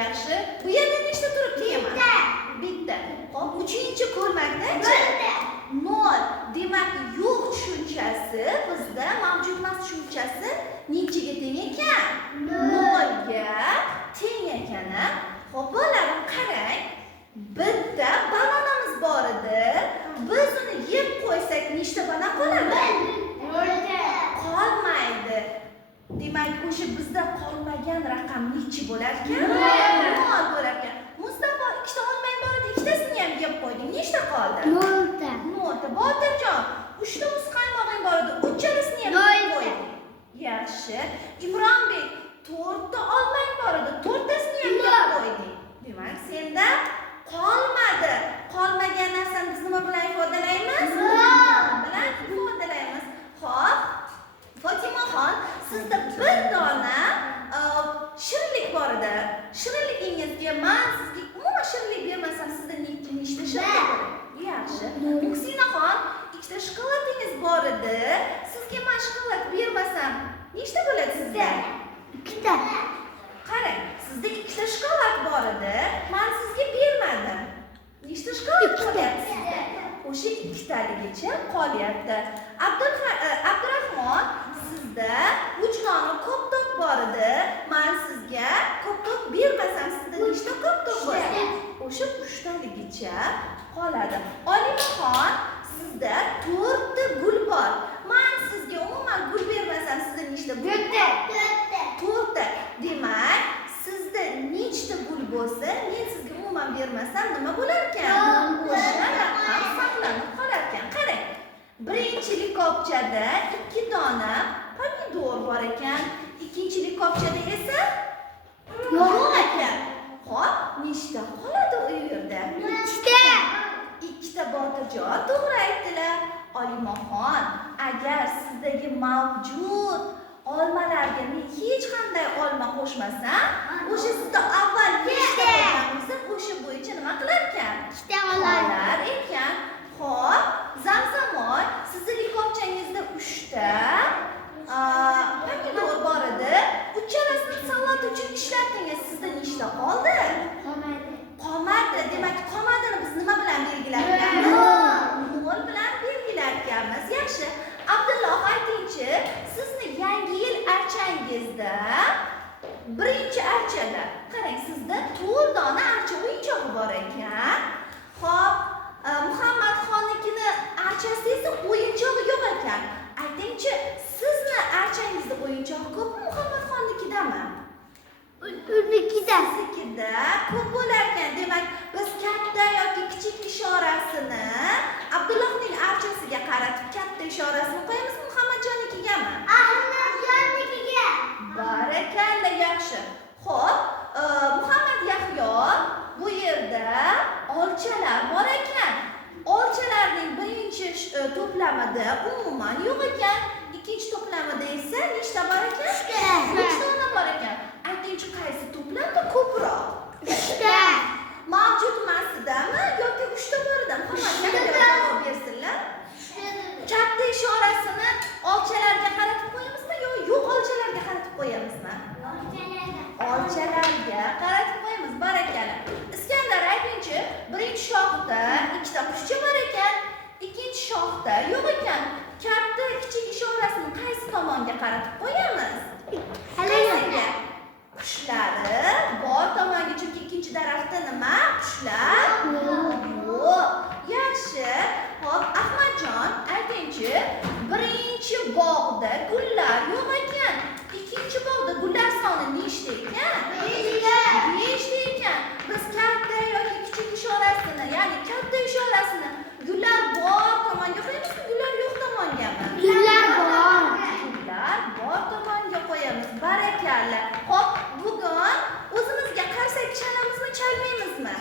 Yaxshi. Bu yerda nechta turibdi? Bitta. Hop, 3-ko'lmakda-chi? 0. Demak, yo'q tushunchasi bizda mavjud emas tushunchasi nechaga teng ekan? 0 ga teng ekan. Hop, bolalar qarang. Bitta bananamiz bor edi. Biz uni yeb qo'ysak nechta banan qoladi? 0 qolmaydi. Demak, o'sha bizda qolmagan raqam nechi bo'lar ekan? 0 bo'lar ekan. Mustafa, ikkita olmang bor edi, ikkitasini ham yeb qo'yding. Nechta qoldi? 0. Botirjon, 3 ta muz qaymog'ing bor edi, uchalasini ham yeb qo'yding. Yaxshi. Imronbek, 4 ta olmang bor edi, 4 tasini ham yeb qo'yding. Demak, senda qolmadi. Qolmagan narsani biz nima bilan ifodalaymiz? Bilan ifodalaymiz. Xo'p, Fotimaxon, sizda bir dona shirinlik bor edi. Shirinligingizga men sizga umuman shirinlik bermasam, sizda nechta shirinlik bor? Yaxshi. Muksinaxon, ikkita shokoladingiz bor edi. Sizga men shokolad bermasam, nechta bo'ladi sizda? 2 ta. Qarang, sizda ikkita shokolad bor edi. Men sizga bermadim. Nechta shokolad qolyapti? O'sha ikkitaligicha qolyapti. Abdurahmon, sizda 3 dona koptok bor edi. Men sizga koptok bermasam, sizda nechta koptok bo'ladi? O'sha 3 taligicha qoladi. Olimaxon, sizda 4 ta gul bor. Men sizga umuman gul bermasam, sizda nechta gul? 4 ta. Demak, sizda nechta gul bo'lsa, men sizga umuman bermasam nima bo'lar ekan? O'sha raqam saqlanib qolar ekan. Qarang. Birinchi likopchada 2 dona pomidor bor ekan. Ikkinchi likopchada esa yo'q ekan. Xo'p, nechta qoladi u yerda? 2 ta. 2 ta Botirjon to'g'ri aytdilar. Olimaxon, agar sizdagi mavjud olmalarga men hech qanday olma qo'shmasam, o'sha sizda avval nechta olgan bo'lsa, o'sha bo'yicha nima qilar ekan? 2 ta olar ekan. Xo'p, Zamzamoy, sizning likopchangizda 3 ta pomidor bor edi. Uchalasini salat uchun ishlatdingiz. Sizda nechta qoldi? Qolmadi. Demak, qolmadini biz nima bilan belgilar ekanmiz? 0 bilan belgilar ekanmiz. Yaxshi. Abdulloh, aytingchi, sizni yangi yil archangizda birinchi archada, qarang, sizda 4 dona archa o'yinchog'i bor ekan. Xo'p, Muhammadxonnikini archasida esa o'yinchog'i yo'q ekan. Aytingchi, sizni archangizda o'yinchoq ko'pmi, Muhammadxonnikidami? Unikida. Siznikida ko'p bo'lar ekan. Demak, biz katta yoki kichik ishorasini Abdullohning archasiga qaratib katta ishorasini qo'yamiz, Muhammadjonnikigami? Ahmadjonnikiga. Barakalla, yaxshi. Xo'p, Muhammad Yahyo, bu yerda olchalar bor ekan. Olchalarning birinchi to'plamida umuman yo'q ekan. Ikkinchi to'plamida esa nechta bor ekan? 3 dona bor ekan. Aytingchi, qaysi to'plamda ko'proq? 3 ta. Mavjud emasidami yoki 3 ta borida? Muhammad javob bersinlar. Katta ishorasini olchalarga qaratib qo'yamizmi yo yo'q olchalarga qaratib qo'yamizmi? Olchalarga qaratib qo'yamiz. Barakalla. Iskandar, aytingchi, birinchi shoxda 2 ta qushcha bor ekan, ikkinchi shoxda yo'q ekan. Katta kichik ishorasini qaysi tomonga qaratib qo'yamiz? Haliga. Qushlari bor tomonga, chunki ikkinchi daraxtda nima? Qushlar yo'q. Yaxshi. Hop, Ahmadjon, aytingchi, birinchi bog'da gullar yo'q ekan. Ikkinchi bog'da gullar soni nechta ekan? 5 ta ekan. Biz katta yoki kichik ishorasini, ya'ni katta ishorasini gullar bor tomonga qo'yamizmi, gullar yo'q tomongami? Gullar bor. Gullar bor tomonga qo'yamiz. Barakalla. Hop, bugun o'zimizga qarsak chalamizmi, chalmaymizmi?